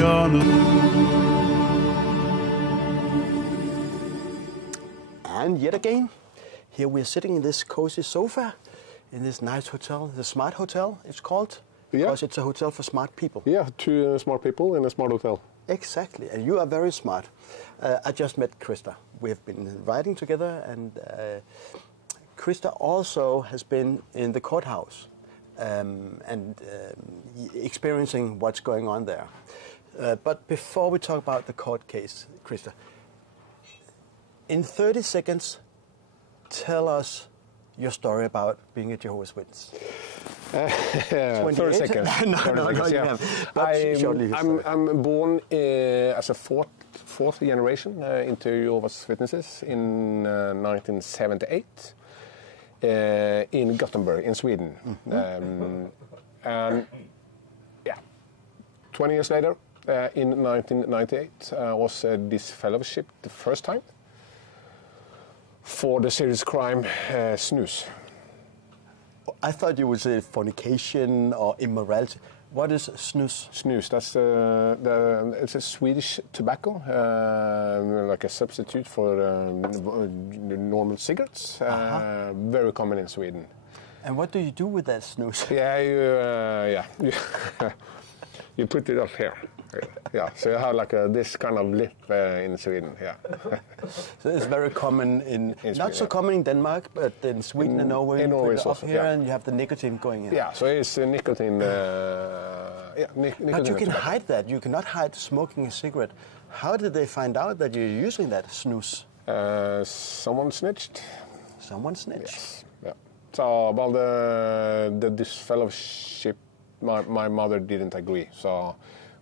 hjørnet. And yet again, here we are sitting in this cozy sofa in this nice hotel, the Smart Hotel it's called, because it's a hotel for smart people. Yeah, two smart people in a smart hotel. Exactly, and you are very smart. I just met Krista. We have been riding together, and Krista also has been in the courthouse and experiencing what's going on there. But before we talk about the court case, Krista, in 30 seconds, tell us your story about being a Jehovah's Witness. 30 seconds. No, you have. I'm born as a fourth generation into Jehovah's Witnesses in 1978 in Gothenburg, in Sweden. And 20 years later, in 1998, I was disfellowshipped the first time for the serious crime snus. I thought you would say fornication or immorality. What is snus? Snus, that's it's a Swedish tobacco, like a substitute for normal cigarettes. Very common in Sweden. And what do you do with that snus? You put it up here. Yeah, so you have like this kind of lip in Sweden. Yeah. So it's very common in not Sweden, so common in Denmark, but in Sweden and Norway. In Norway up here, and you have the nicotine going in. Yeah, so it's nicotine. Nicotine. But you can hide that. You cannot hide smoking a cigarette. How did they find out that you're using that snus? Someone snitched. Someone snitched. Yes. Yeah. So about the disfellowship, my mother didn't agree. So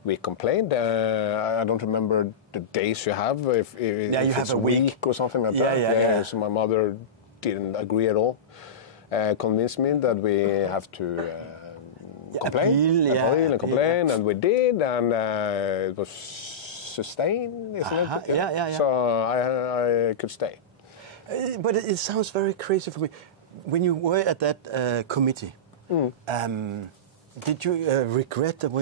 we complained. I don't remember the days you have. If you it's have a week or something like that. Yeah. So my mother didn't agree at all. Convinced me that we have to complain, appeal, and we did, and it was sustained, isn't it? Yeah. So I could stay. But it sounds very crazy for me. When you were at that committee, did you regret that?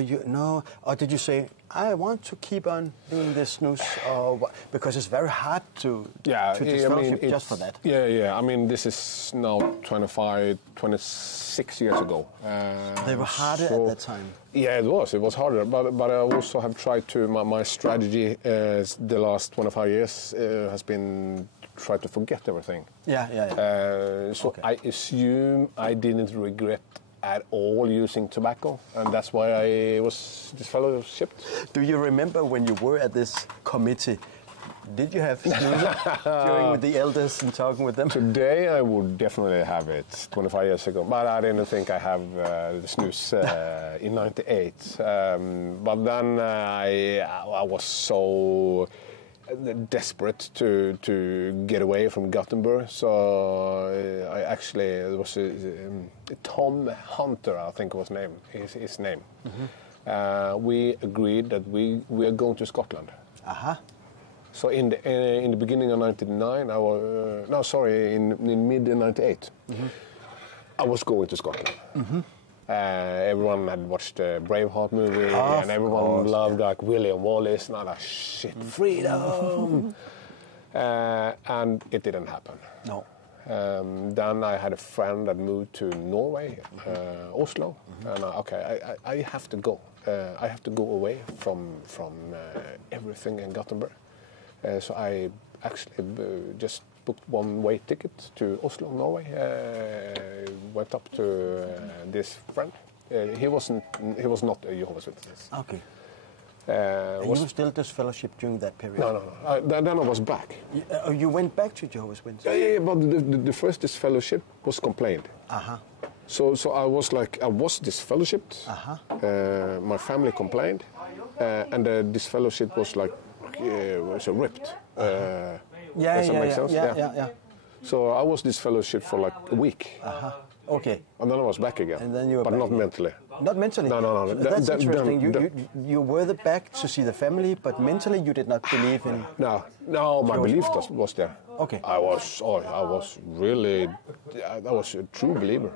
Or did you say, I want to keep on doing this snus? Or what? Because it's very hard to disfellowship just for that. Yeah. I mean, this is now 26 years ago. They were harder at that time. Yeah, it was harder. But I also have tried to, my strategy the last 25 years has been try to forget everything. So okay. I assume I didn't regret at all using tobacco, and that's why I was disfellowshipped. Do you remember when you were at this committee? Did you have snus during with the elders and talking with them? Today I would definitely have it. 25 years ago, but I didn't think I have the snus in '98. But then I was so desperate to get away from Gothenburg, so I actually, it was Tom Hunter, I think was his name. We agreed that we are going to Scotland. So in the beginning of '99, in mid '98, I was going to Scotland. Everyone had watched the Braveheart movie, and everyone loved like William Wallace, and all that shit, freedom. And it didn't happen. No. Then I had a friend that moved to Norway, Oslo, and I have to go. I have to go away from everything in Gothenburg. So I actually just booked one-way ticket to Oslo, Norway. Went up to this friend. He was not a Jehovah's Witness. Okay. You were still disfellowship during that period? No. Then I was back. You went back to Jehovah's Witnesses? Yeah, but the first disfellowship was complained. So I was disfellowshipped. My family complained, and the disfellowship was ripped. Does that make sense? Yeah. So I was disfellowshipped for like a week. Okay. And then I was back again. And then you were but back not again. mentally. Not mentally? No. That's interesting. You were back to see the family, but mentally you did not believe in... No, my belief was there. Okay. I was really a true believer.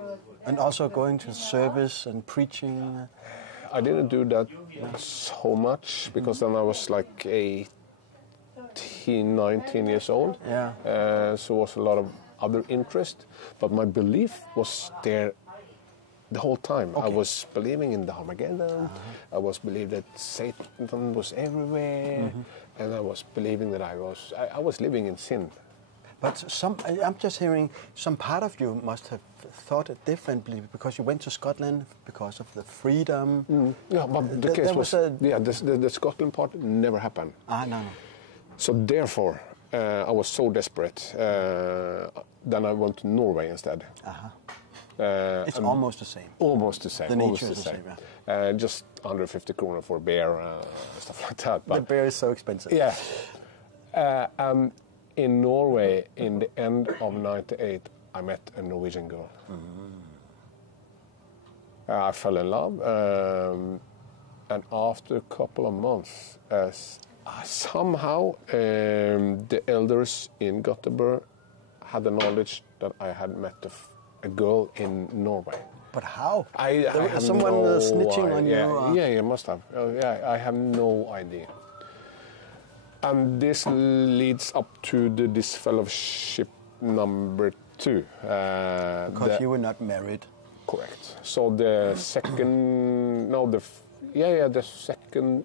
And also going to service and preaching... I didn't do that so much because then I was like 18, 19 years old. Yeah. So was a lot of other interest, but my belief was there the whole time. Okay. I was believing in the Armageddon. I was believing that Satan was everywhere, and I was believing that I was living in sin. But I'm just hearing some part of you must have thought it differently because you went to Scotland because of the freedom. Yeah, but the case was the Scotland part never happened. No. So therefore, I was so desperate. Then I went to Norway instead. It's almost the same. Almost the same. The nature is the same. Just under 50 kroner for a beer, stuff like that. But the beer is so expensive. Yeah. In Norway, in the end of '98, I met a Norwegian girl. I fell in love, and after a couple of months, somehow the elders in Gothenburg had the knowledge that I had met a girl in Norway. But how? I have someone snitching on you? Yeah, you must have. I have no idea. And this leads up to the disfellowship number 2. Because you were not married. Correct. So the second, the second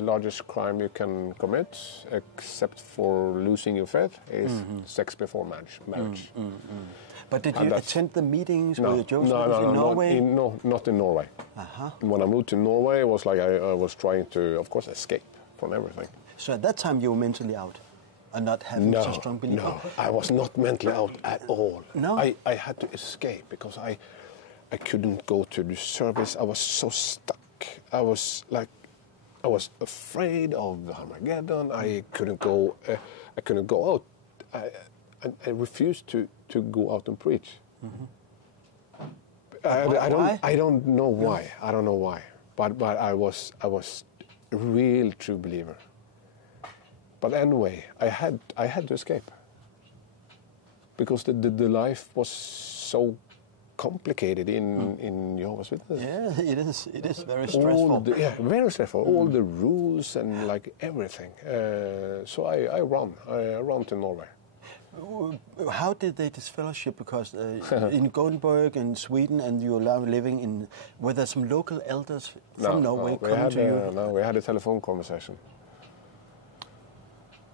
largest crime you can commit, except for losing your faith, is sex before marriage. But did you attend the meetings with the Jews in Norway? Not in Norway. When I moved to Norway, it was like I was trying to, of course, escape from everything. So at that time you were mentally out and not having such a strong belief? No, I was not mentally out at all. No? I had to escape because I couldn't go to the service. I was so stuck. I was afraid of Armageddon. I couldn't go out. I refused to go out and preach. I don't know why. I don't know why. But I was a real true believer. But anyway, I had to escape because the life was so complicated in Jehovah's Witness. Yeah, it is very stressful. Very stressful. All the rules and like everything. So I ran to Norway. How did they disfellowship? Because in Gothenburg and Sweden, and you are now living were there some local elders from Norway coming to you? No, we had a telephone conversation.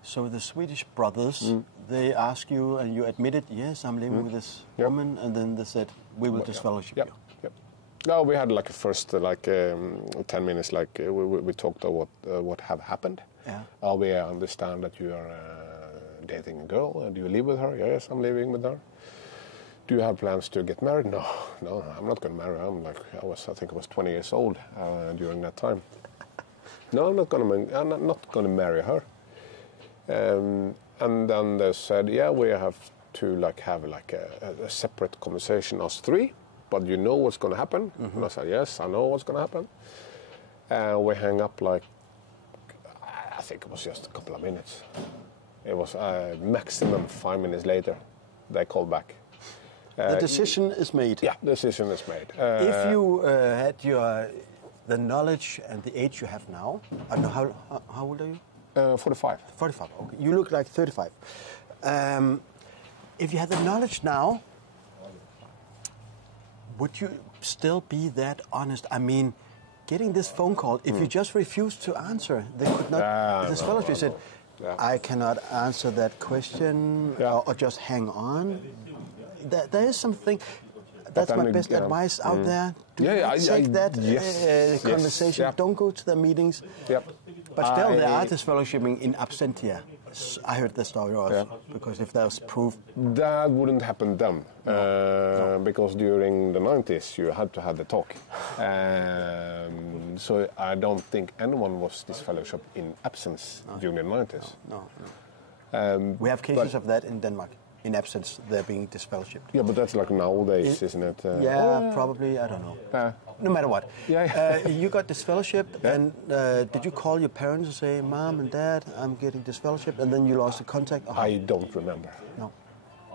So the Swedish brothers, they asked you, and you admitted, yes, I'm living with this woman, and then they said, we will disfellowship you. Yep. No, we had like a first 10 minutes, we talked about what had happened. Yeah. We understand that you are dating a girl. Do you live with her? Yes, I'm living with her. Do you have plans to get married? No, I'm not going to marry her. I think I was 20 years old during that time. No, I'm not going to marry her. And then they said, we have to have a separate conversation, us three, but you know what's going to happen? And I said, yes, I know what's going to happen. And we hang up I think it was just a couple of minutes. It was maximum 5 minutes later, they called back. The decision is made. Yeah, the decision is made. If you had the knowledge and the age you have now, I don't know, how old are you? 45. 45, okay. You look like 35. If you had the knowledge now, would you still be that honest? I mean, getting this phone call, if you just refused to answer, they could not, this fellowship said, I cannot answer that question, or just hang on. There is something, that's my best advice out there. Do not take that conversation. Yes, don't go to the meetings. Yep. But still, there are disfellowshipping in absentia. I heard the story also, because if there's proof... That wouldn't happen then, because during the 90s you had to have the talk. So I don't think anyone was disfellowshipped in absence during the 90s. No. We have cases of that in Denmark. In absence, they're being disfellowshipped. Yeah, but that's like nowadays, isn't it? Probably, I don't know. No matter what. You got disfellowshipped, and did you call your parents and say, Mom and Dad, I'm getting disfellowshipped, and then you lost the contact? I don't remember. No.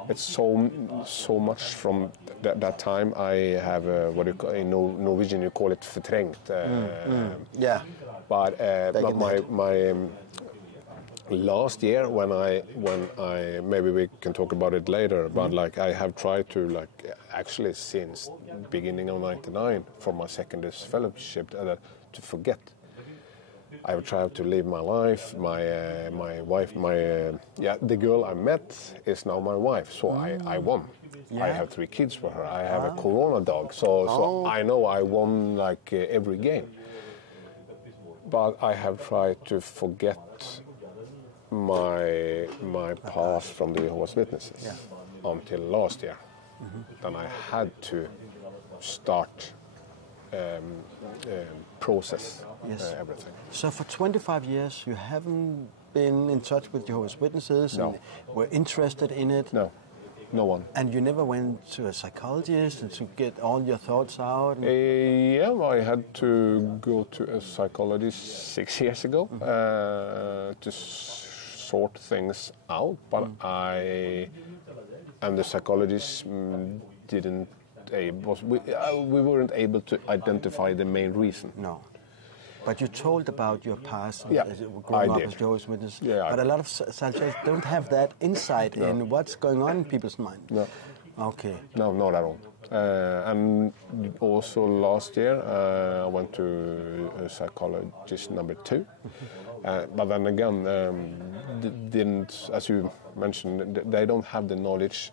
it's so much from that time. I have what you call, in Norwegian you call it fortrengt. Yeah. But my last year when I maybe we can talk about it later. But like I have tried to actually since beginning of '99 for my second disfellowshipped to forget. I've tried to live my life. My wife, the girl I met is now my wife. So I won. Yeah. I have 3 kids for her. I have a Corona dog. So I know I won every game. But I have tried to forget my past from the Jehovah's Witnesses until last year. Then I had to start process everything. So for 25 years you haven't been in touch with Jehovah's Witnesses and were interested in it? No one. And you never went to a psychologist and to get all your thoughts out? Yeah, I had to go to a psychologist 6 years ago to sort things out, but and the psychologist didn't. We weren't able to identify the main reason. No. But you told about your past I growing up did. as Jehovah's Witness. Yeah, but a lot of psychologists don't have that insight in what's going on in people's mind. No. Okay. No, not at all. And also last year I went to a psychologist number 2. But then again, didn't, as you mentioned, they don't have the knowledge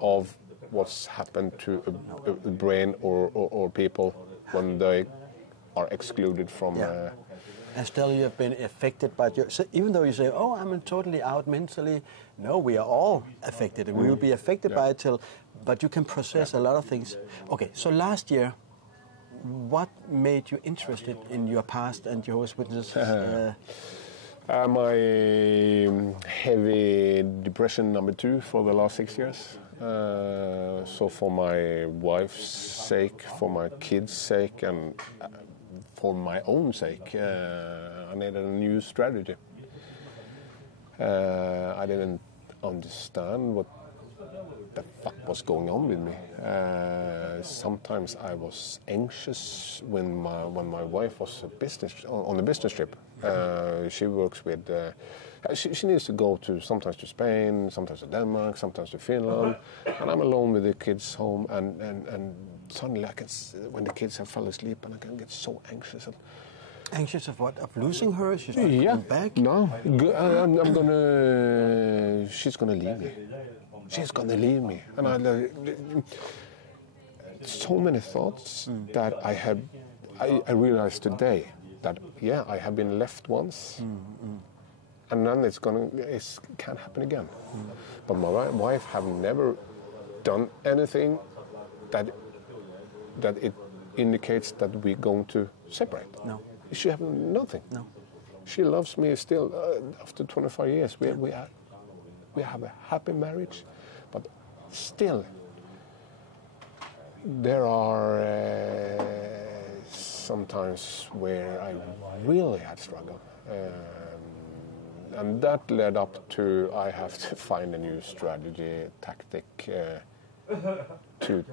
of what's happened to a brain or people when they are excluded from. And still, you have been affected by so even though you say, "Oh, I'm totally out mentally," no, we are all affected. We will be affected by it but you can process a lot of things. Okay, so last year, what made you interested in your past and Jehovah's Witnesses? My heavy depression number 2 for the last 6 years. So for my wife's sake, for my kids' sake, and for my own sake, I needed a new strategy. I didn't understand what the fuck was going on with me. Sometimes I was anxious when my wife was on a business trip. She works with. She needs to go sometimes to Spain, sometimes to Denmark, sometimes to Finland, and I'm alone with the kids home. And suddenly, when the kids have fallen asleep, and I can get so anxious. Anxious of what? Of losing her? She's not coming back? No, she's gonna leave me. She's gonna leave me, and so many thoughts that I realized today that I have been left once, and then it can't happen again. But my wife have never done anything that it indicates that we're going to separate. No. She have nothing. No. She loves me still after 25 years. We have a happy marriage, but still there are sometimes where I really had struggled, and that led up to I have to find a new strategy, tactic to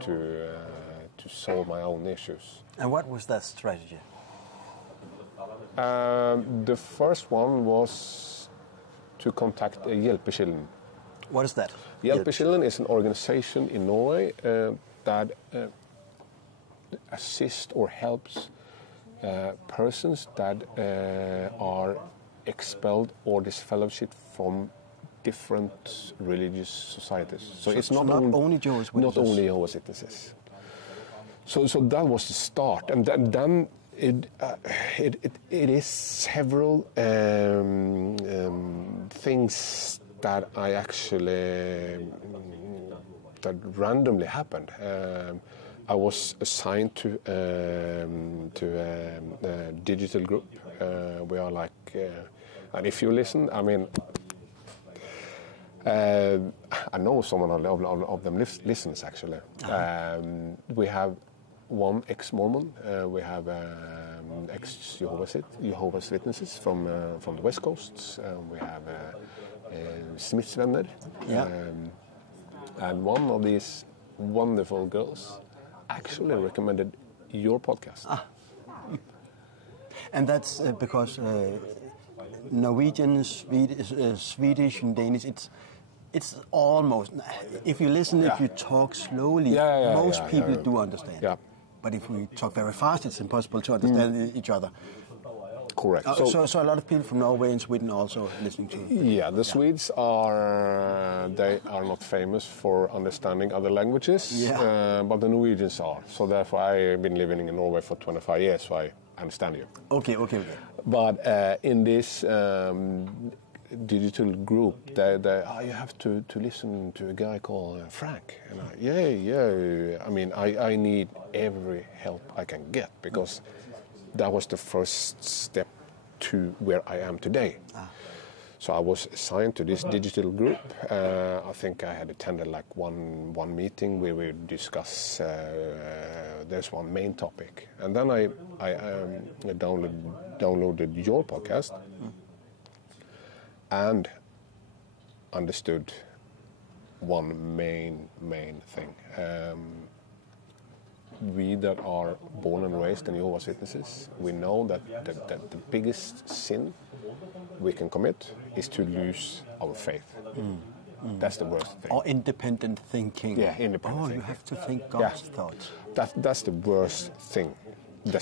solve my own issues. And what was that strategy? The first one was to contact Hjelpekilden. What is that? Hjelpekilden is an organization in Norway that assists or helps persons that are expelled or disfellowshipped from different religious societies. So it's not only Jehovah's Witnesses. Not only Jehovah's Witnesses. So that was the start, and then it is several things that I actually that randomly happened. I was assigned to a digital group. We are and if you listen, I mean, I know someone of them listens actually. We have one ex-Mormon, we have ex-Jehovah's Witnesses from the West Coast, we have Smiths venner, And one of these wonderful girls actually recommended your podcast. And that's because Norwegian, Swedish, and Danish, it's almost, if you listen, if you talk slowly, most people do understand. Yeah. But if we talk very fast, it's impossible to understand each other. Correct. So a lot of people from Norway and Sweden also listening to. Yeah, the Swedes are not famous for understanding other languages, but the Norwegians are. So therefore, I've been living in Norway for 25 years, so I understand you. Okay. But in this digital group, you have to listen to a guy called Frank. And I mean, I need every help I can get, because that was the first step to where I am today. So I was assigned to this digital group. I think I had attended like one meeting where we discuss. There's one main topic, and then I downloaded your podcast and understood one main thing. We that are born and raised in Jehovah's Witnesses, we know that the biggest sin we can commit is to lose our faith. That's the worst thing. Or independent thinking. Yeah, independent thinking. You have to think God's thoughts. That's the worst thing. The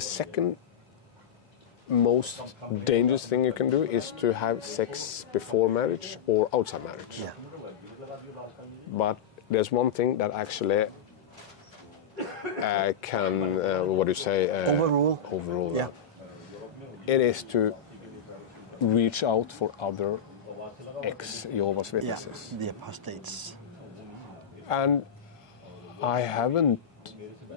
second most dangerous thing you can do is to have sex before marriage or outside marriage. Yeah. But there's one thing that actually can, overrule. Yeah. It is to reach out for other ex-Jehovah's Witnesses. Yeah, the apostates. And I haven't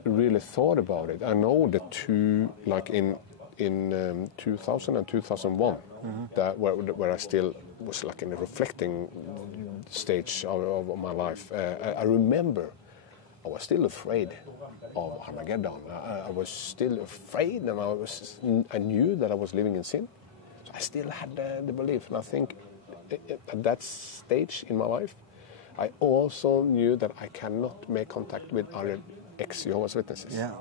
really thought about it. I know the two, like in 2000 and 2001, that where I still was like in a reflecting stage of my life. I remember I was still afraid of Armageddon. I was still afraid, and I knew that I was living in sin. So I still had the belief, and I think at that stage in my life, I also knew that I cannot make contact with other ex-Jehovah's Witnesses. Yeah.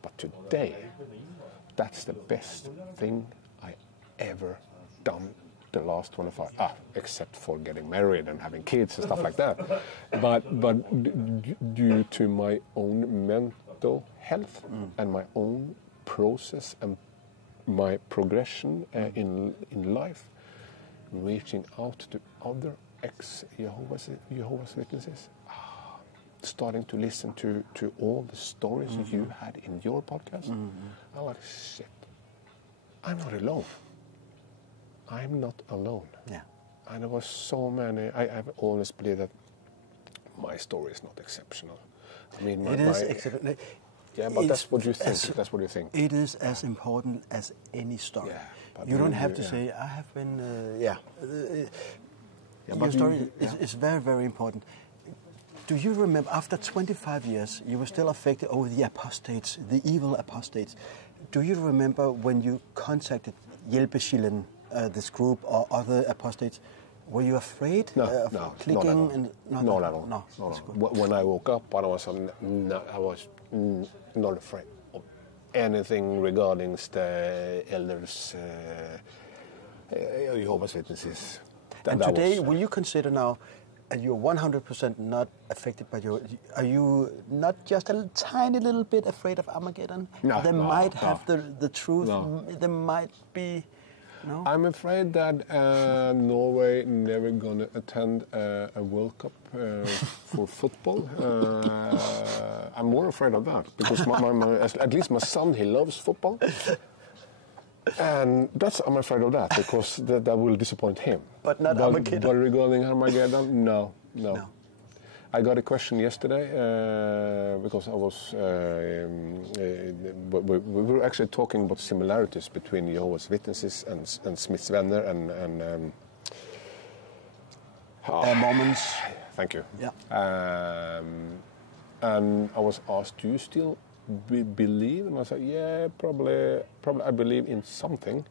But today, that's the best thing I ever done the last 25, except for getting married and having kids and stuff like that. But due to my own mental health and my own process and my progression in life, reaching out to other ex-Jehovah's Witnesses, starting to listen to all the stories you had in your podcast, I was like, shit, I'm not alone. I'm not alone. Yeah. And there was so many. I've always believed that my story is not exceptional. I mean, it is exceptional. Yeah, but that's what you think. That's what you think. It is as important as any story. Yeah, you don't have to say, I have been, your story is very, very important. Do you remember, after 25 years, you were still affected over the apostates, the evil apostates. Do you remember when you contacted JW-indoctrination, this group, or other apostates? Were you afraid of clicking? Not at all. No. When I woke up, I was not afraid of anything regarding the elders, Jehovah's Witnesses. And today, will you consider now, and you're 100% not affected by are you not just a tiny little bit afraid of Armageddon? No, they might have the truth. No. There might be. No? I'm afraid that Norway never gonna attend a World Cup for football. I'm more afraid of that because at least my son, he loves football, and I'm afraid of that because that will disappoint him. But not Armageddon. But regarding Armageddon, no. I got a question yesterday because I was. We were actually talking about similarities between Jehovah's Witnesses and Smith's Venner and Mormons. Thank you. Yeah. And I was asked, "Do you still believe?" And I said, "Yeah, probably. I believe in something."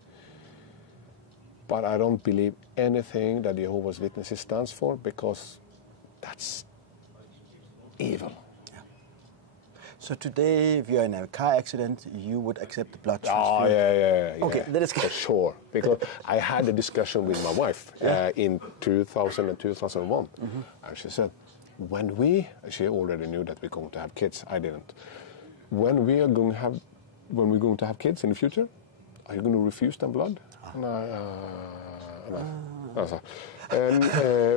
but I don't believe anything that Jehovah's Witnesses stands for, because that's evil. Yeah. So today, if you're in a car accident, you would accept the blood Oh, transfusion? yeah. Okay, let us go. For sure. Because I had a discussion with my wife in 2000 and 2001. And she said, she already knew that we're going to have kids. I didn't. When we're going to have kids in the future, are you going to refuse them blood?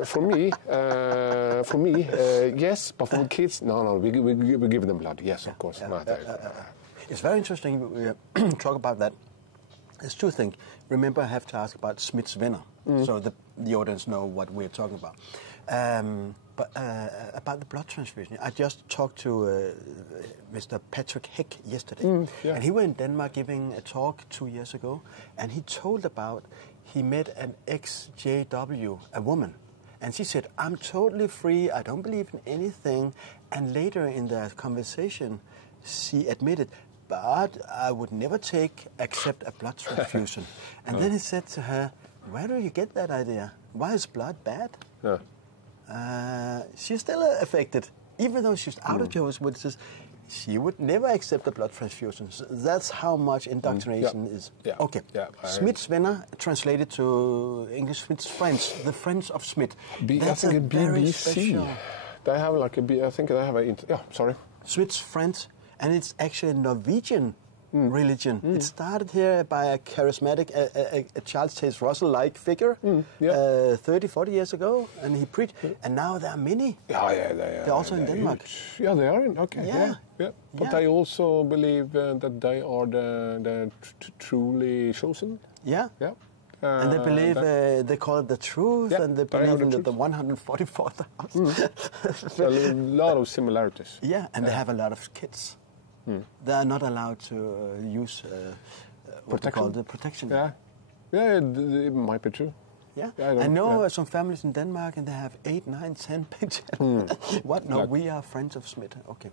For me, yes, but for the kids, no, we give them blood. Yes, of course. It's very interesting we talk about that. There's two things. Remember, I have to ask about Smith's venner, so the audience know what we're talking about. But about the blood transfusion, I just talked to Mr. Patrick Heck yesterday, and he was in Denmark giving a talk 2 years ago, and he told about he met an ex-JW, a woman, and she said, I'm totally free, I don't believe in anything, and later in the conversation, she admitted, but I would never accept a blood transfusion. And then he said to her, where do you get that idea? Why is blood bad? She's still affected. Even though she's out of Jehovah's Witnesses, she would never accept a blood transfusion. So that's how much indoctrination is. Okay. Smith's venner, translated to English, Smith's friends, the friends of Smith. That's a very special. They have like I think they have Smith's friends, and it's actually a Norwegian religion. It started here by a charismatic, a Charles Taze Russell-like figure 30, 40 years ago, and he preached. And now there are many. They're also in Denmark. Huge. Yeah, they are in. Okay. Yeah. But I also believe that they are the truly chosen. Yeah. And they believe, they call it the truth, and they believe in the 144,000. A lot of similarities. Yeah, and they have a lot of kids. They are not allowed to use what they call the protection. It might be true. I know some families in Denmark, and they have 8, 9, 10 pictures. What? No, we are friends of Smith. Okay.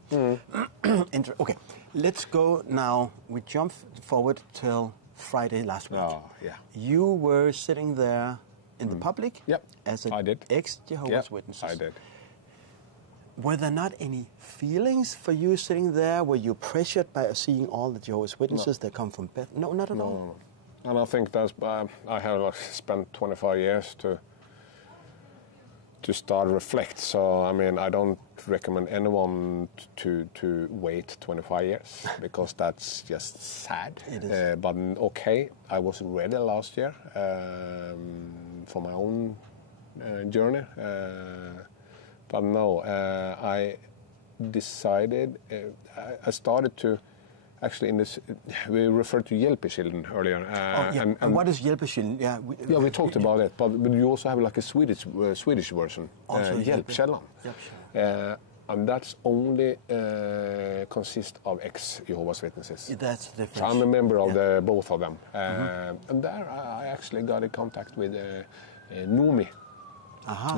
Okay, let's go now. We jump forward till Friday last week. You were sitting there in the public as an ex-Jehovah's Witnesses. I did. Were there not any feelings for you sitting there? Were you pressured by seeing all the Jehovah's Witnesses that come from Beth? No, not at all. And I think that's I have spent 25 years to start reflect. So I mean, I don't recommend anyone to wait 25 years because that's just sad. It is. But okay, I was ready last year for my own journey. But no, I decided, I started to, actually in this, we referred to Hjälpeskilden earlier. And what is Hjälpeskilden? We talked about it, but you also have like a Swedish version, Hjälpkällan. And that's only consists of ex-Jehovah's Witnesses. That's the difference. So I'm a member of both of them. And there I actually got in contact with Noomi.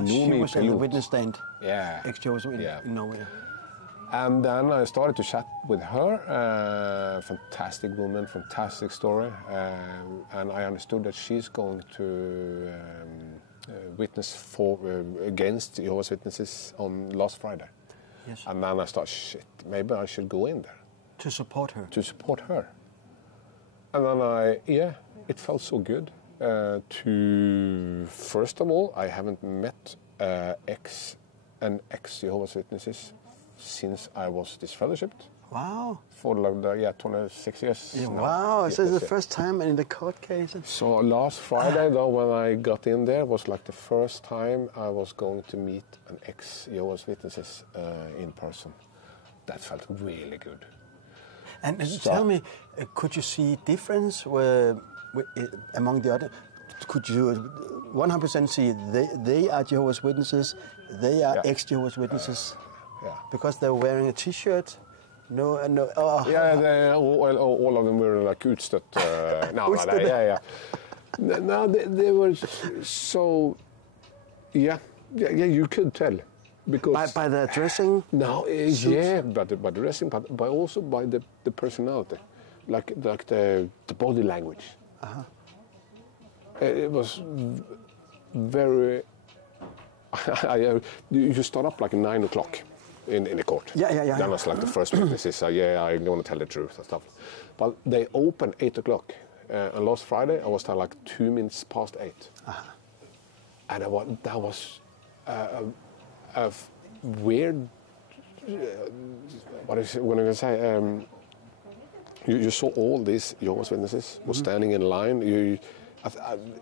She was in the witness stand. Ex-Jehovah's Witness in Norway. And then I started to chat with her. Fantastic woman, fantastic story. And I understood that she's going to witness against Jehovah's Witnesses on last Friday. Yes. And then I thought, shit, maybe I should go in there. To support her. To support her. And then it felt so good. First of all, I haven't met ex Jehovah's Witnesses since I was disfellowshipped. Wow. For like 26 years. Yeah, wow, so it's the first time in the court case. So last Friday, though, when I got in there, was like the first time I was going to meet an ex Jehovah's Witnesses in person. That felt really good. And tell me, could you see difference among the other? Could you 100% see they are Jehovah's Witnesses, they are ex-Jehovah's Witnesses? Because they're wearing a T-shirt? No. All of them were like utstøtt. No, they were so. You could tell. Because by the dressing? No, by the dressing, but also by the personality, like the body language. It was very. You start up like at 9 o'clock in the court. Yeah. That was like the first witnesses. I'm going to tell the truth and stuff. But they opened 8 o'clock. And last Friday, I was there like 2 minutes past 8. And that was a weird. What is it? What am I going to say? You saw all these Jehovah's Witnesses were standing in line. It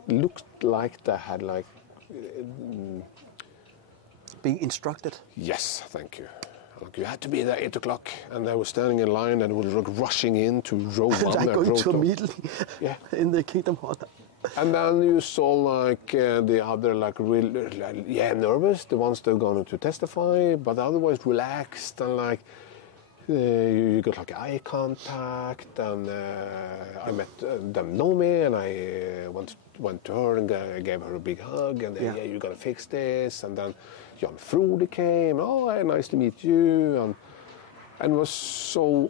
looked like they had like being instructed. Yes, thank you. Like you had to be there 8 o'clock, and they were standing in line and were like rushing in to row one. Like going to a meeting in the Kingdom Hall. And then you saw like the other like really nervous, the ones that are going to testify, but otherwise relaxed and like you got like eye contact, and I met them know me, and I went to her and gave her a big hug, and you're gonna fix this, and then Jan Frode came. Oh, hey, nice to meet you, and it was so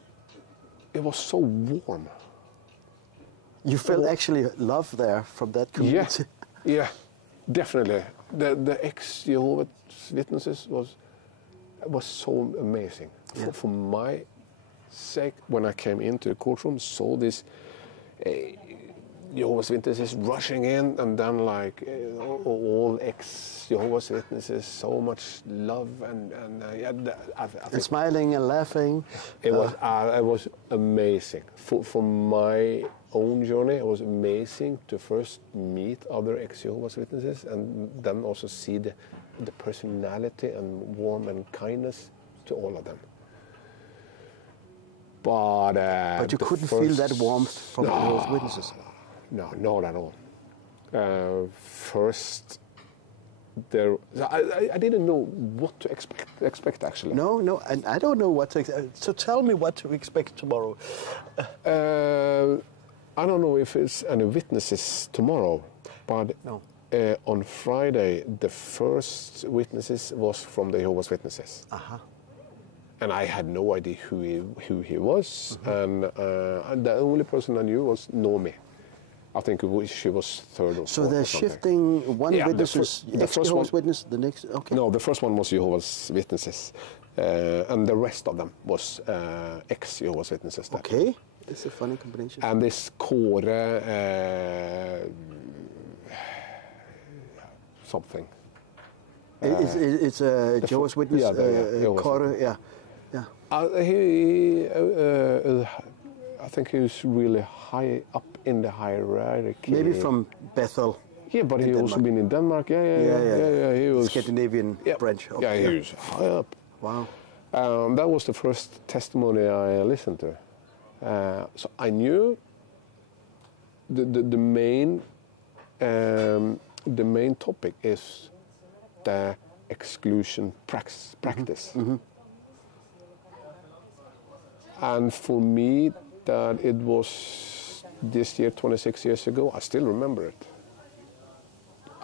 warm. You felt actually love there from that community. Yeah, definitely. The ex-Jehovah's Witnesses was so amazing. For my sake, when I came into the courtroom, saw this Jehovah's Witnesses rushing in, and then like all ex-Jehovah's Witnesses, so much love and smiling and laughing. It was amazing. For my own journey, it was amazing to first meet other ex-Jehovah's Witnesses, and then also see the personality and warmth and kindness to all of them. But you couldn't feel that warmth from Jehovah's Witnesses. No, not at all. First, I didn't know what to expect actually. No, and I don't know what to expect. So tell me what to expect tomorrow. I don't know if it's any witnesses tomorrow, but on Friday the first witnesses was from the Jehovah's Witnesses. And I had no idea who he was, and the only person I knew was Naomi. I think she was third or fourth. So they're shifting one witness is ex-Jehovah's Witness, the next. Okay. No, the first one was Jehovah's Witnesses, and the rest of them was ex-Jehovah's Witnesses. Okay, it's a funny combination. And this Kåre something. It's a Jehovah's Witness. Kåre, yeah. I think he was really high up in the hierarchy. Maybe from Bethel. Yeah, but he also been in Denmark. Yeah. He was Scandinavian branch. Yeah, he was high up. Wow. That was the first testimony I listened to. So I knew the main topic is the exclusion practice. And for me, that it was this year, 26 years ago, I still remember it.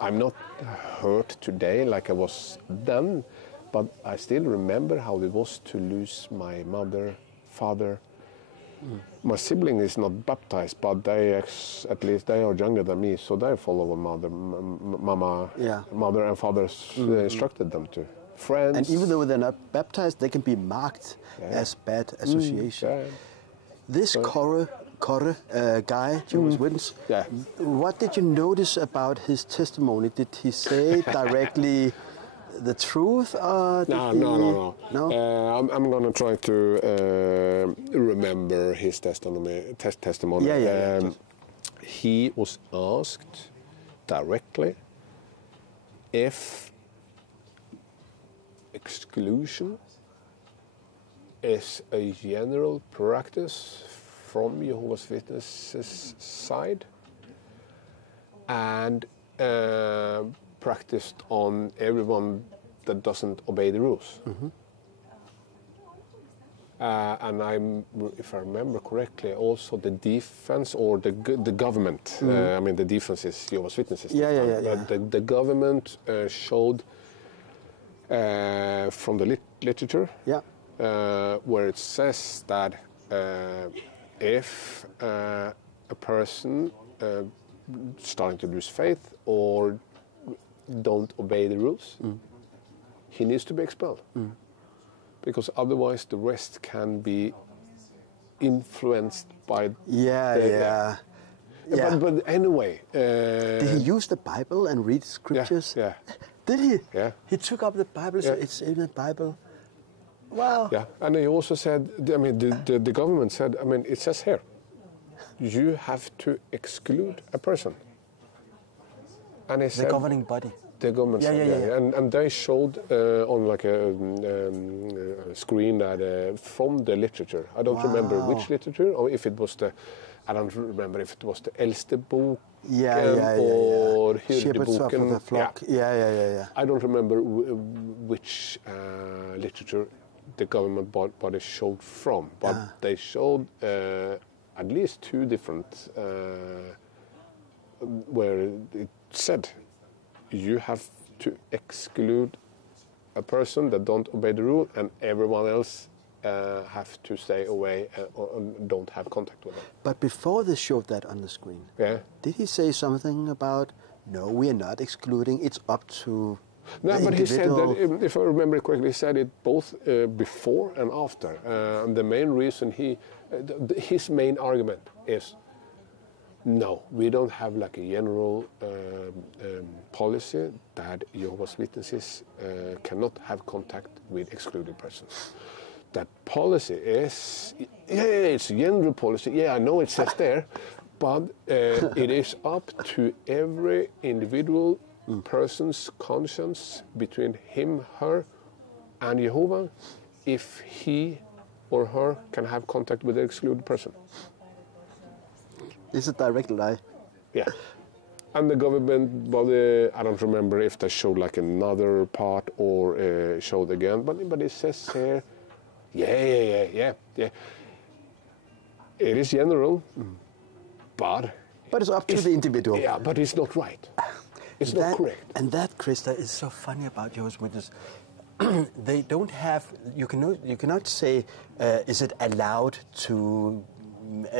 I'm not hurt today like I was then, but I still remember how it was to lose my mother, father. My sibling is not baptized, but at least they are younger than me, so they follow mother and father's instructed them to. Friends. And even though they're not baptized, they can be marked as bad association. This Kåre guy, Jehovah's Witness, what did you notice about his testimony? Did he say directly the truth? Or No. I'm going to try to remember his testimony. He was asked directly if exclusion is a general practice from Jehovah's Witnesses' side and practiced on everyone that doesn't obey the rules. And if I remember correctly, also the defense or the government. The defense is Jehovah's Witnesses. The government showed from the literature, where it says that if a person starting to lose faith or don't obey the rules, he needs to be expelled. Because otherwise the rest can be influenced by But anyway... did he use the Bible and read scriptures? Yeah. Did he? Yeah. He took up the Bible, so it's in the Bible. Wow. Yeah, and he also said, I mean, the government said, I mean, it says here, you have to exclude a person. And he said... The governing body. The government said, yeah. And they showed on like a screen that from the literature. I don't remember which literature, or if it was the... I don't remember if it was the Eldste Boken or Hyrdeboken. The flock. Yeah. I don't remember which literature the government body showed from, but they showed at least two different where it said you have to exclude a person that don't obey the rule, and everyone else have to stay away or don't have contact with them. But before they showed that on the screen, did he say something about, no, we are not excluding, it's up to No, the but he said individual? that, if I remember correctly, he said it both before and after. And the main reason his main argument is, no, we don't have like a general policy that Jehovah's Witnesses cannot have contact with excluded persons. That policy is, it's a general policy. Yeah, I know it says there, but it is up to every individual person's conscience between him, her, and Jehovah, if he or her can have contact with the excluded person. It's a direct lie. Yeah. And the government body, I don't remember if they showed like another part or showed again, but it says here, yeah. It is general, but it's up to the individual. Yeah, but it's not right. It's not correct. And that, Krista, is so funny about Jehovah's Witnesses. They don't have. You cannot say, is it allowed to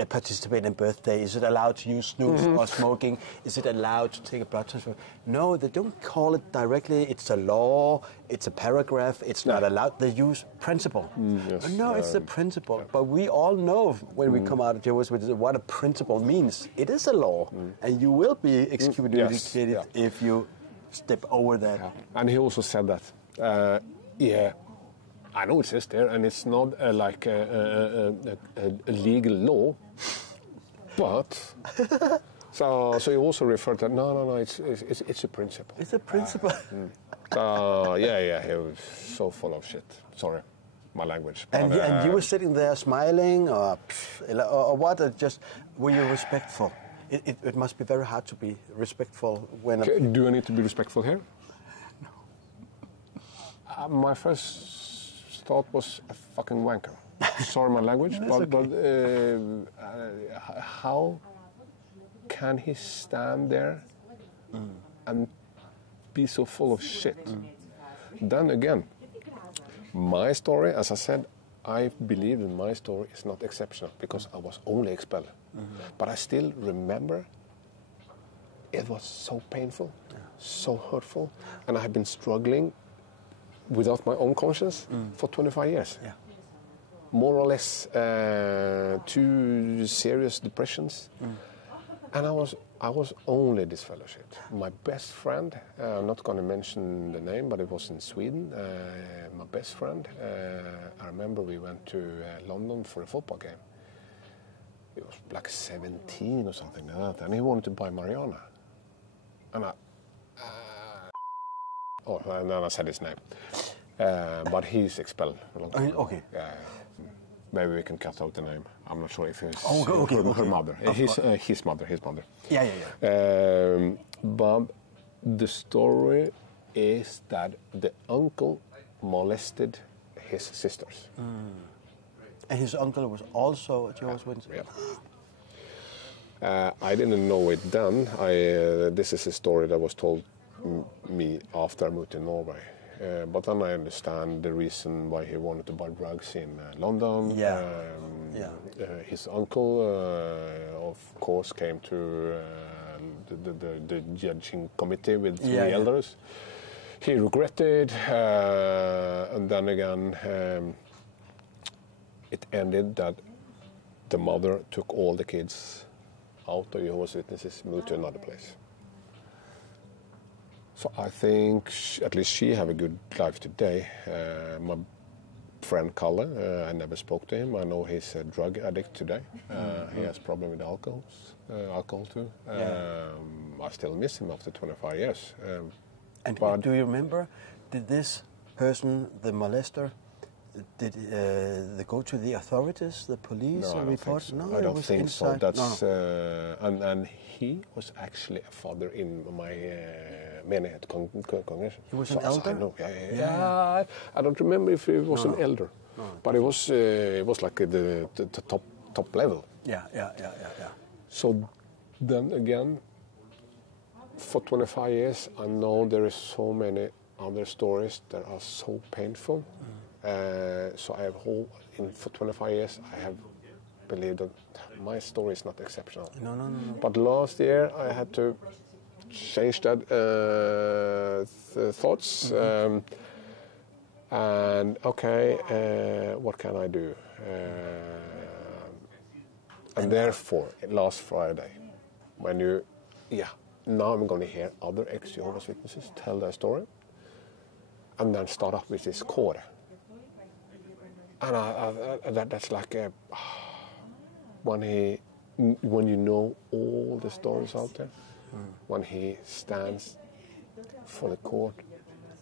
participate in birthday? Is it allowed to use snus or smoking? Is it allowed to take a blood transfusion? No, they don't call it directly. It's a law. It's a paragraph. It's not allowed. They use principle. It's the principle. But we all know when we come out of Jehovah's Witnesses what a principle means. It is a law, and you will be excommunicated if you step over that. Yeah. And he also said that. I know it says there, and it's not like a legal law, but so he also referred to no. It's a principle. It's a principle. He was so full of shit. Sorry, my language. And you were sitting there smiling, or what? Or just were you respectful? It must be very hard to be respectful when. Do I need to be respectful here? No. My first thought was a fucking wanker. Sorry, my language, but how can he stand there and be so full of shit? Then again, my story, as I said, I believe that my story is not exceptional because I was only expelled. But I still remember it was so painful, so hurtful, and I have been struggling without my own conscience for 25 years. Yeah. More or less 2 serious depressions. And I was only disfellowshipped. My best friend, I'm not going to mention the name, but it was in Sweden. My best friend, I remember we went to London for a football game. He was like 17 or something like that, and he wanted to buy marijuana. And and then I said his name. But he's expelled. Okay. Maybe we can cut out the name. I'm not sure if it's her mother. His mother. Yeah. But the story is that the uncle molested his sisters. And his uncle was also a Jehovah's Witness? Yeah. I didn't know it then. This is a story that was told me after I moved to Norway. But then I understand the reason why he wanted to buy drugs in London. His uncle, of course, came to the judging committee with three elders. He regretted, and then again, it ended that the mother took all the kids out of Jehovah's Witnesses, moved to another place. So I think at least she have a good life today. My friend Kalle, I never spoke to him. I know he's a drug addict today. He has problem with alcohol too. I still miss him after 25 years. And do you remember, did this person, the molester, did they go to the authorities, the police, and report? So. No, I don't think so. That's no. And he was actually a father in my menighet congregation. He was an elder? I know. Yeah. I don't remember if he was an elder, but it was like the top level. Yeah. So then again, for 25 years, I know there is so many other stories that are so painful. So I have for 25 years, I have believed that my story is not exceptional. No. But last year, I had to change that thoughts. And okay, what can I do? And therefore, last Friday, now I'm going to hear other ex-Jehovah's Witnesses tell their story, and then start up with this core. And that's like when you know all the stories out there, when he stands for the court,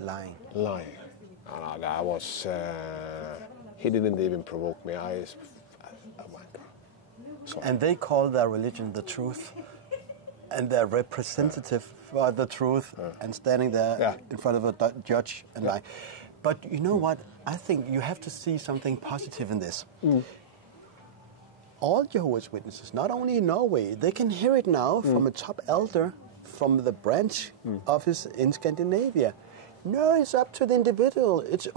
lying. And that was he didn't even provoke me. I went. So. And they call their religion the truth, and they're representative for the truth, and standing there in front of a judge and lie. But you know what? I think you have to see something positive in this. All Jehovah's Witnesses, not only in Norway, they can hear it now from a top elder from the branch office in Scandinavia. No, it's up to the individual. It's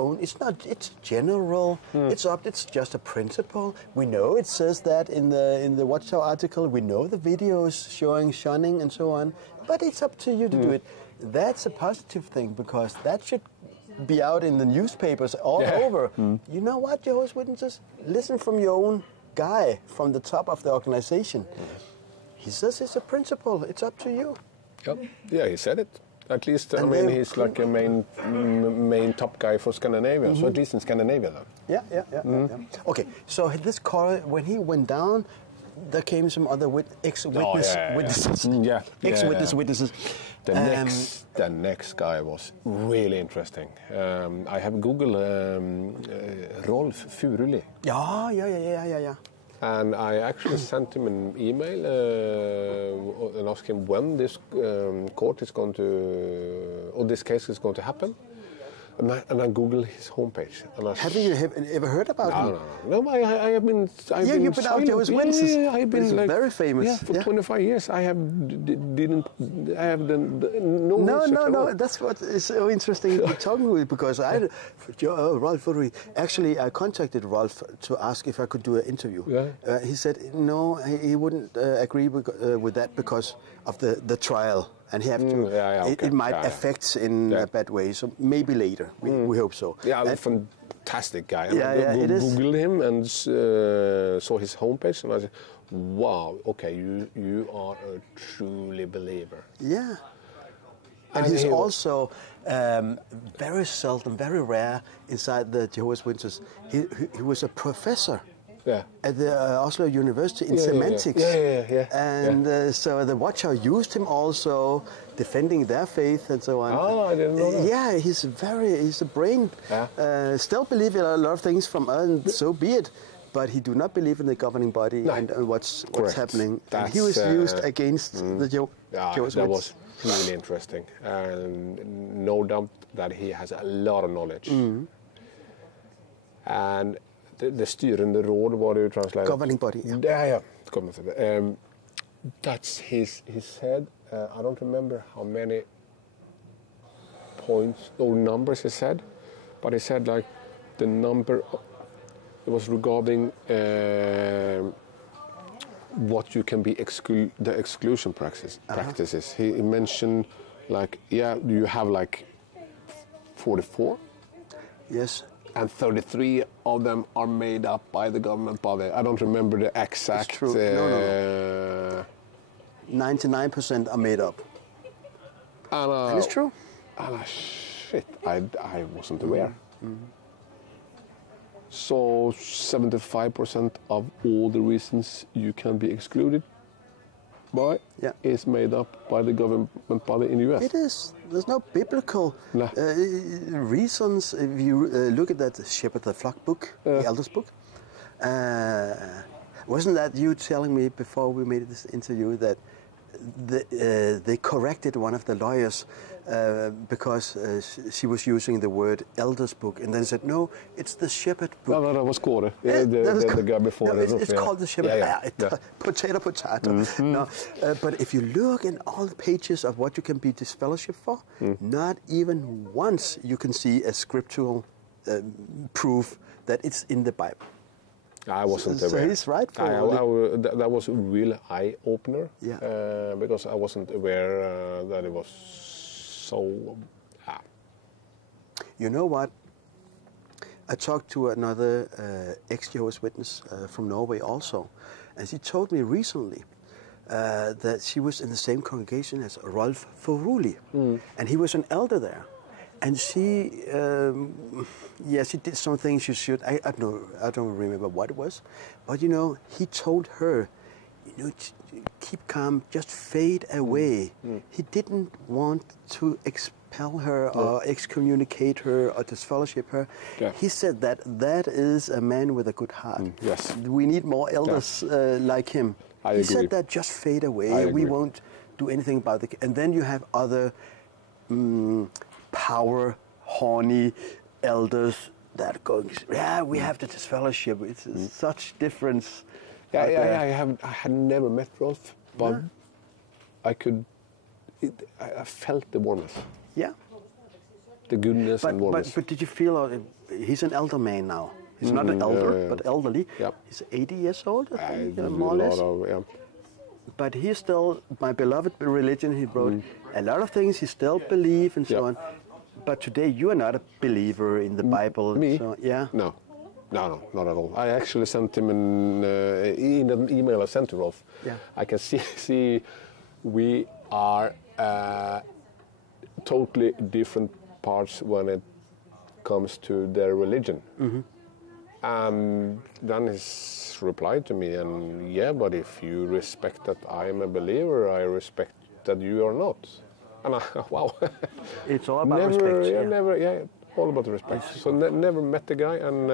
general. It's just a principle. We know it says that in the Watchtower article. We know the videos showing shunning and so on. But it's up to you to do it. That's a positive thing, because that should be out in the newspapers all over. You know what, Jehovah's Witnesses? Listen from your own guy from the top of the organization. He says it's a principle. It's up to you. Yep. Yeah, he said it. At least, I mean, he's like a main top guy for Scandinavia. So at least in Scandinavia, then. Yeah. Okay, so this call, when he went down, there came some other ex-witnesses. Witnesses. The next guy was really interesting. I have Googled Rolf Furuli. Yeah. And I actually sent him an email and asked him when this court is going to, or this case is going to happen. And I Googled his homepage. And have you ever heard about him? No, I have been. You've been out Jehovah's Witnesses. Yeah, I've been like, very famous. Yeah, for 25 years, I have no. That's what is so interesting talking with, because Rolf Ulrich. Actually, I contacted Rolf to ask if I could do an interview. Yeah. He said no, he wouldn't agree with that because of the trial. And he have to. It might affect in a bad way. So maybe later. We hope so. Yeah, a fantastic guy. I Googled him and saw his homepage, and I said, "Wow, okay, you are a truly believer." Yeah. And he's also very seldom, very rare inside the Jehovah's Witnesses. He was a professor. Yeah. At the Oslo University in semantics. Yeah. And so the Watchtower used him also defending their faith and so on. Oh, I didn't know that. Yeah, he's a brain. Yeah. Still believe in a lot of things from us, and so be it. But he do not believe in the governing body and what's happening. And he was used against the Jehovah's Witnesses. That was really interesting. And no doubt that he has a lot of knowledge. And the styrende råd, what do you translate? Governing body. Yeah. That's he said. I don't remember how many points or numbers he said, but he said like the number. It was regarding what you can be the exclusion practices. He mentioned, like, you have like 44. Yes. And 33 of them are made up by the government body. I don't remember the exact. It's true. No. 99% are made up. And it's true. And shit, I wasn't aware. So 75% of all the reasons you can be excluded by is made up by the government body in the US. It is. There's no biblical reasons. If you look at that Shepherd the Flock book, the Elders book, wasn't that you telling me before we made this interview that they corrected one of the lawyers because she was using the word Elders book, and then said, no, it's the Shepherd book. No, that was Kåre, the guy before. No, it's called the Shepherd. Potato. No, but if you look in all the pages of what you can be disfellowshipped for, not even once you can see a scriptural proof that it's in the Bible. I wasn't aware. So he's right. That was a real eye-opener. Yeah. Because I wasn't aware that it was so. You know what? I talked to another ex-Jehovah's Witness from Norway also, and she told me recently that she was in the same congregation as Rolf Foruli, and he was an elder there. And she, she did some things she should. I don't remember what it was, but he told her, keep calm, just fade away. He didn't want to expel her or excommunicate her or disfellowship her. Yeah. He said that is a man with a good heart. Yes, we need more elders like him. I he agree. said that just fade away. We won't do anything about it. And then you have other. Power, horny elders that go, we have to disfellowship. It's such difference. I had never met Rolf, but I felt the warmth. Yeah. The goodness and warmth. But did you feel, he's an elder man now. He's not an elder, but elderly. Yep. He's 80 years old, I think, more or less. But he's still, my beloved religion, he wrote a lot of things he still believes and so on. But today you are not a believer in the Bible. Me? So, No, not at all. I actually sent him in an email I sent to Rolf. Yeah. I can see we are totally different parts when it comes to their religion. And then his reply to me, but if you respect that I am a believer, I respect that you are not. And wow. It's all about respect. All about the respect. So never met the guy, and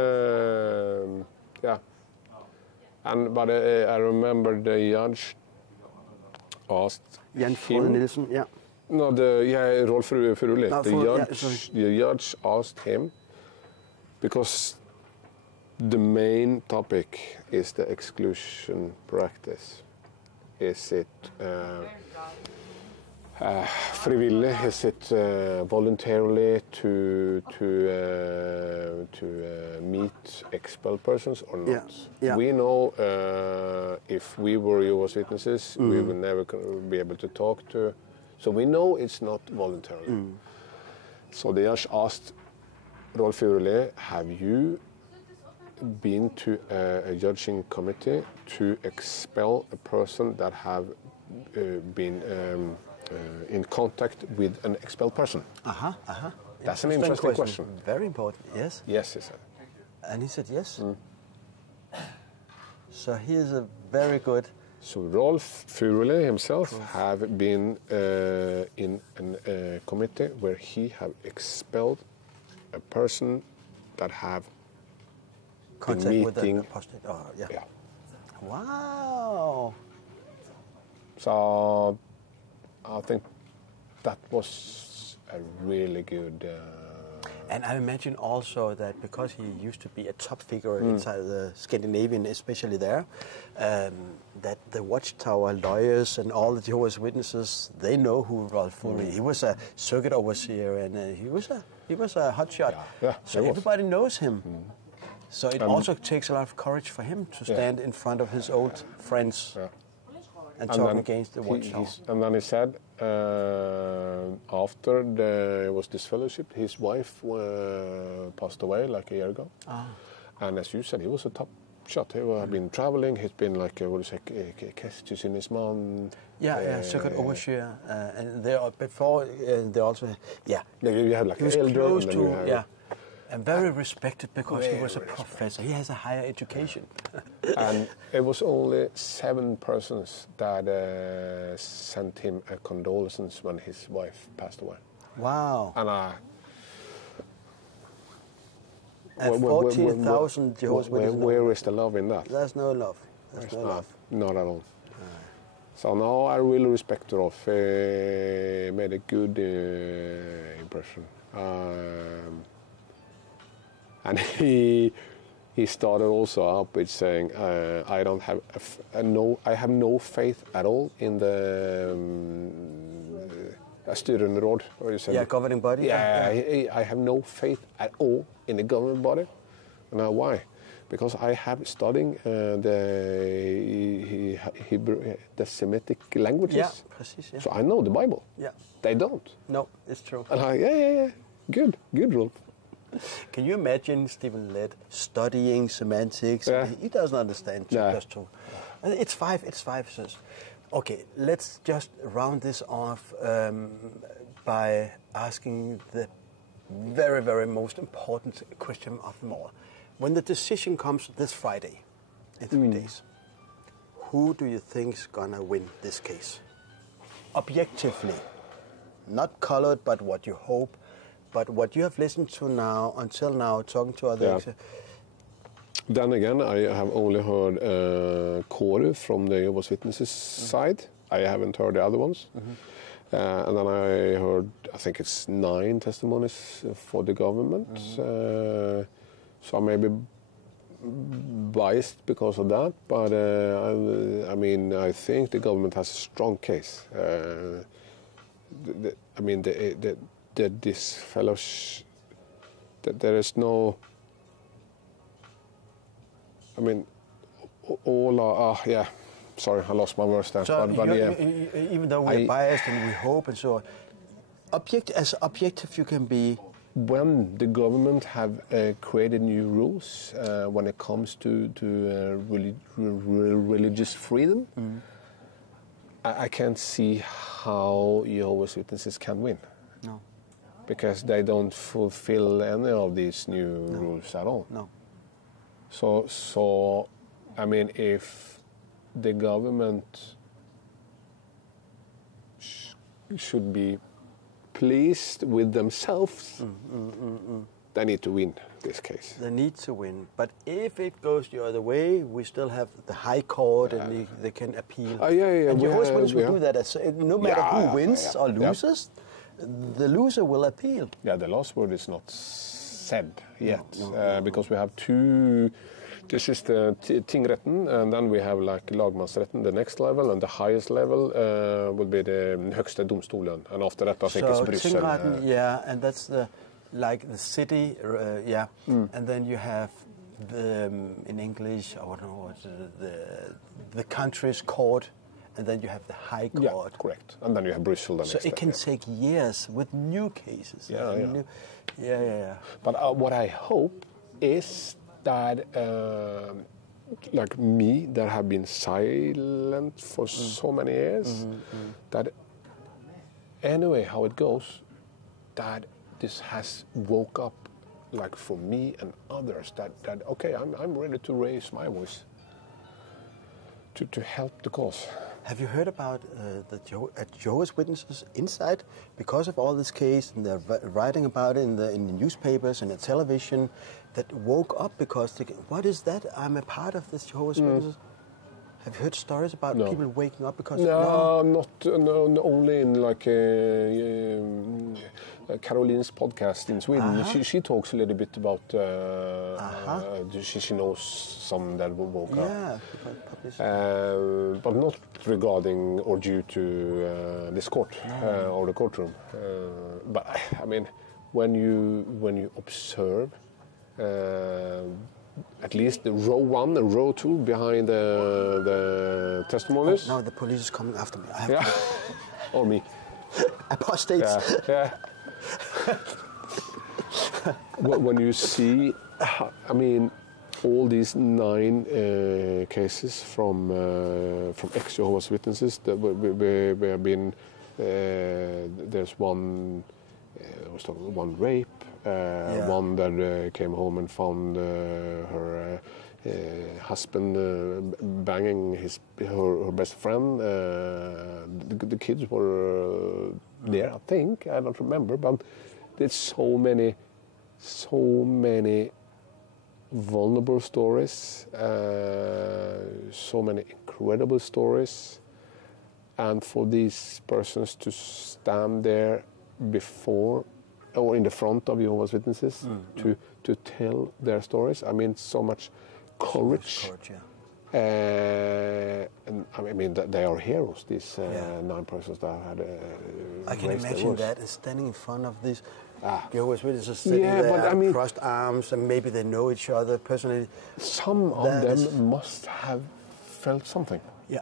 but I remember the judge asked him. Nielsen, No, Rolf Furuli. The judge asked him, because the main topic is the exclusion practice. Is it frivillig? Is it voluntarily to meet expelled persons or not? Yeah. We know if we were Jehovah's Witnesses, we would never be able to talk to. So we know it's not voluntary. So they just asked Rolf Furuli, have you been to a judging committee to expel a person that have been in contact with an expelled person? That's an interesting question. Very important, yes? Yes, he said. And he said yes? So he is a very good... So Rolf Furuli himself have been in a committee where he have expelled a person that have contact with an apostate. Wow. So I think that was a really good... And I imagine also that because he used to be a top figure inside the Scandinavian, especially there, that the Watchtower lawyers and all the Jehovah's Witnesses, they know who Rolf Furuli is. He was a circuit overseer, and he was a hot shot. Yeah, so everybody knows him. So it also takes a lot of courage for him to stand in front of his old friends and talk against the watchtower. And then he said, after there was this fellowship, his wife passed away like a year ago. And as you said, he was a top shot. He had been traveling. He's been like, Kestisynnisman. Circuit overseer. And they are before, they also, You have like he was elder, close and to, then and very respected because he was a professor. He has a higher education. And it was only 7 persons that sent him a condolence when his wife passed away. Wow. And 14,000 Jehovah's Witnesses. Where is the love in that? There's no love. There's no love. Not at all. So now I really respect Rolf. He made a good impression. And he started also up with saying, I don't have I have no faith at all in the student road. Or you said governing body. I have no faith at all in the governing body. Now why? Because I have studying the Semitic languages. Yeah, precis, So I know the Bible. Yeah. They don't. No, it's true. And Good, Rolf. Can you imagine Stephen Led studying semantics? Yeah. He doesn't understand 2 plus 2. It's 5. So, okay, let's just round this off by asking the very, very most important question of them all. When the decision comes this Friday, in 3 days, who do you think is going to win this case? Objectively, not colored, but what you hope. But what you have listened to now, until now, talking to others... Then again, I have only heard Kåre from the Jehovah's Witnesses side. I haven't heard the other ones. And then I heard, I think it's 9 testimonies for the government. So I may be biased because of that. But I think the government has a strong case. This fellowship, that there is no, sorry, I lost my words there. So even though we're biased and we hope and so on, as objective you can be. When the government have created new rules when it comes to religious freedom, I can't see how Jehovah's Witnesses can win. No. Because they don't fulfill any of these new rules at all. No. So if the government should be pleased with themselves, they need to win this case. They need to win. But if it goes the other way, we still have the High Court and they can appeal. And Jehovah's Witnesses will do that. No matter who wins or loses, the loser will appeal. Yeah, the last word is not said yet, because we have 2. This is the tingretten, and then we have like lagmannsretten, the next level, and the highest level will be the högsta domstolen, and after that I think it's Brussels. Tingretten, and that's the city, and then you have the in English, I don't know what the country's court. And then you have the High Court. Yeah, correct. And then you have Brussels. So it can take years with new cases. But what I hope is that, like me, that have been silent for so many years, that anyway, how it goes, that this has woke up, like for me and others, that okay, I'm ready to raise my voice to help the cause. Have you heard about the Jehovah's Witnesses inside? Because of all this case, and they're writing about it in the newspapers and the television, that woke up because they, what is that? I'm a part of this Jehovah's Witnesses. Have you heard stories about people waking up because? No, only in like Caroline's podcast in Sweden. She talks a little bit about. She knows some that woke up. But not regarding or due to this court or the courtroom. But I mean, when you observe at least the row 1 and row 2 behind the testimonies. Now the police is coming after me. I have Yeah, or me. apostates. Yeah. When you see, I mean, all these 9 cases from ex-Jehovah's Witnesses that we have been. There's one rape, one that came home and found her husband banging her best friend. The kids were there, I think. I don't remember, but there's so many vulnerable stories, so many incredible stories. And for these persons to stand there before or in the front of Jehovah's Witnesses to tell their stories, I mean, so much courage. And I mean, they are heroes, these 9 persons that had I can imagine that, and standing in front of these Jehovah's Witnesses sitting there, but I mean, crossed arms, and maybe they know each other personally. Some of them must have felt something. Yeah.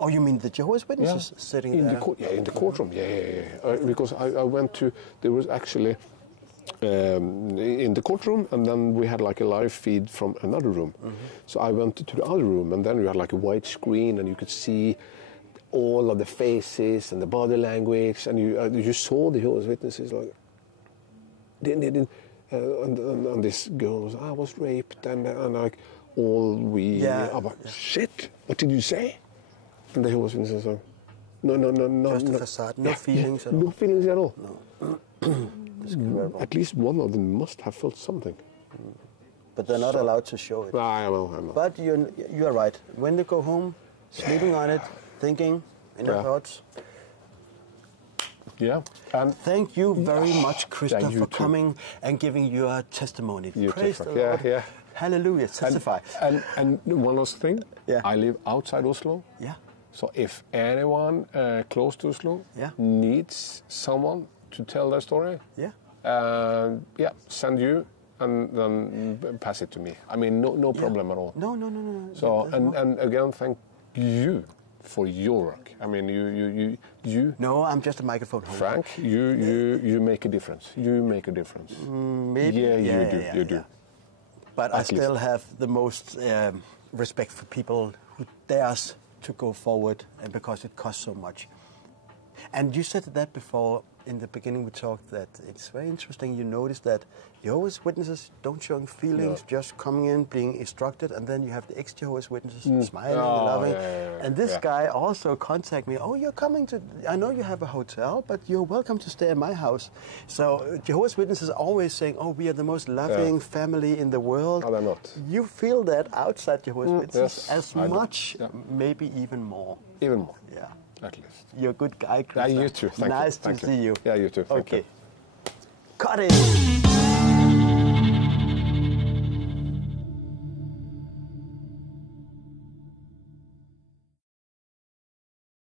Oh, you mean the Jehovah's Witnesses sitting in there? In the courtroom, because I went to, there was actually in the courtroom, and then we had like a live feed from another room. So I went to the other room, and then we had like a white screen, and you could see all of the faces and the body language, and you saw the Jehovah's Witnesses like, and this girl was, I was raped, and like all we, I'm like, shit, what did you say? And the Jehovah's Witnesses like, no. Just a facade, no feelings at all. No feelings at all. No. At least one of them must have felt something. But they're not allowed to show it. I know. But you're right. When they go home, sleeping on it, thinking in their thoughts. Yeah. And thank you very much, Krista, for too. coming and giving your testimony. You Praise too, the Frank. Lord. Hallelujah. Testify. And one last thing. Yeah. I live outside Oslo. Yeah. So if anyone close to Oslo needs someone to tell their story, send you and then pass it to me. I mean, no problem at all. No. So and again, thank you for your work. I mean, you. No, I'm just a microphone holder. Frank, you make a difference. You make a difference. Maybe. Yeah, you do. But I still have the most respect for people who dares to go forward, and because it costs so much. And you said that before. In the beginning, we talked that it's very interesting. You notice that Jehovah's Witnesses don't show feelings, just coming in, being instructed, and then you have the ex-Jehovah's Witnesses smiling, loving. And this guy also contacted me. Oh, you're coming to? I know you have a hotel, but you're welcome to stay at my house. So Jehovah's Witnesses are always saying, "Oh, we are the most loving family in the world." No, they're not. You feel that outside Jehovah's Witnesses as much, Yeah. maybe even more. Even more. Yeah. At least. You're a good guy, Krista. Yeah, you too. Thank you. Nice to see you. Yeah, you too. Thank you. Cut it.